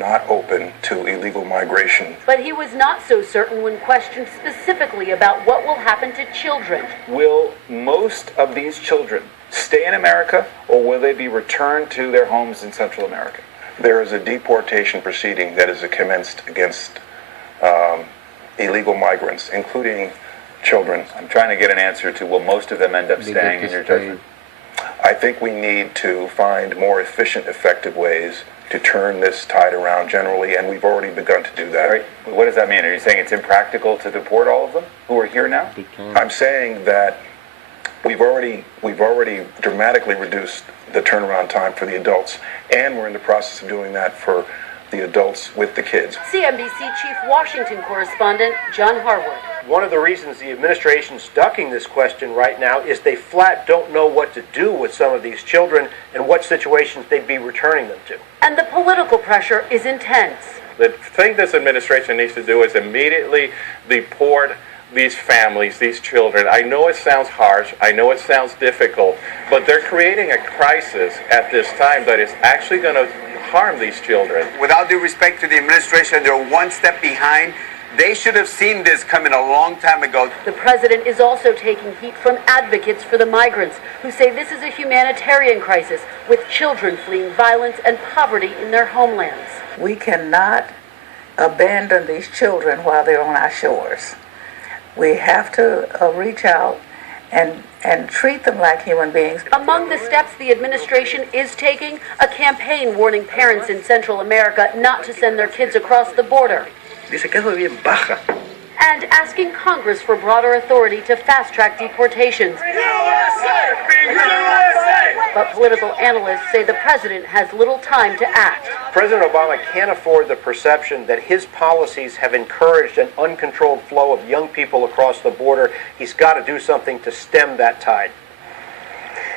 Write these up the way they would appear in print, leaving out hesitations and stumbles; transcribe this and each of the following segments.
not open to illegal migration. But he was not so certain when questioned specifically about what will happen to children. Will most of these children stay in America, or will they be returned to their homes in Central America? There is a deportation proceeding that is commenced against illegal migrants, including children. I'm trying to get an answer to, will most of them end up staying in your judgment? I think we need to find more efficient, effective ways to turn this tide around generally, and we've already begun to do that. Right. What does that mean? Are you saying it's impractical to deport all of them who are here now? I'm saying that we've already dramatically reduced the turnaround time for the adults, and we're in the process of doing that for the adults with the kids. CNBC Chief Washington Correspondent John Harwood. One of the reasons the administration's ducking this question right now is they flat don't know what to do with some of these children and what situations they'd be returning them to. And the political pressure is intense. The thing this administration needs to do is immediately deport these families, these children. I know it sounds harsh, I know it sounds difficult, but they're creating a crisis at this time that is actually going to harm these children. Without due respect to the administration, they're one step behind. They should have seen this coming a long time ago. The president is also taking heat from advocates for the migrants who say this is a humanitarian crisis with children fleeing violence and poverty in their homelands. We cannot abandon these children while they're on our shores. We have to reach out and treat them like human beings. Among the steps the administration is taking, a campaign warning parents in Central America not to send their kids across the border. And asking Congress for broader authority to fast-track deportations. But political analysts say the president has little time to act. President Obama can't afford the perception that his policies have encouraged an uncontrolled flow of young people across the border. He's got to do something to stem that tide.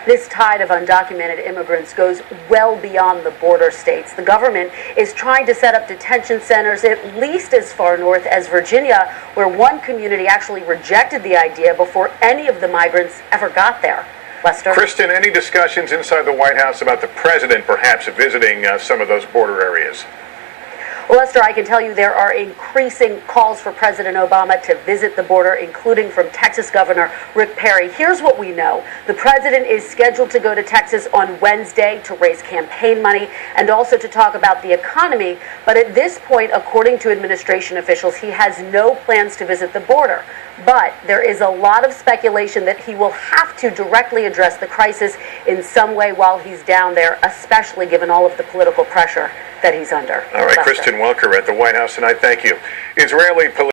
This tide of undocumented immigrants goes well beyond the border states. The government is trying to set up detention centers at least as far north as Virginia, where one community actually rejected the idea before any of the migrants ever got there. Lester? Kristen, any discussions inside the White House about the president perhaps visiting some of those border areas? Well, Lester, I can tell you there are increasing calls for President Obama to visit the border, including from Texas Governor Rick Perry. Here's what we know. The president is scheduled to go to Texas on Wednesday to raise campaign money and also to talk about the economy. But at this point, according to administration officials, he has no plans to visit the border. But there is a lot of speculation that he will have to directly address the crisis in some way while he's down there, especially given all of the political pressure that he's under. All right, Kristen Welker at the White House tonight. Thank you. Israeli police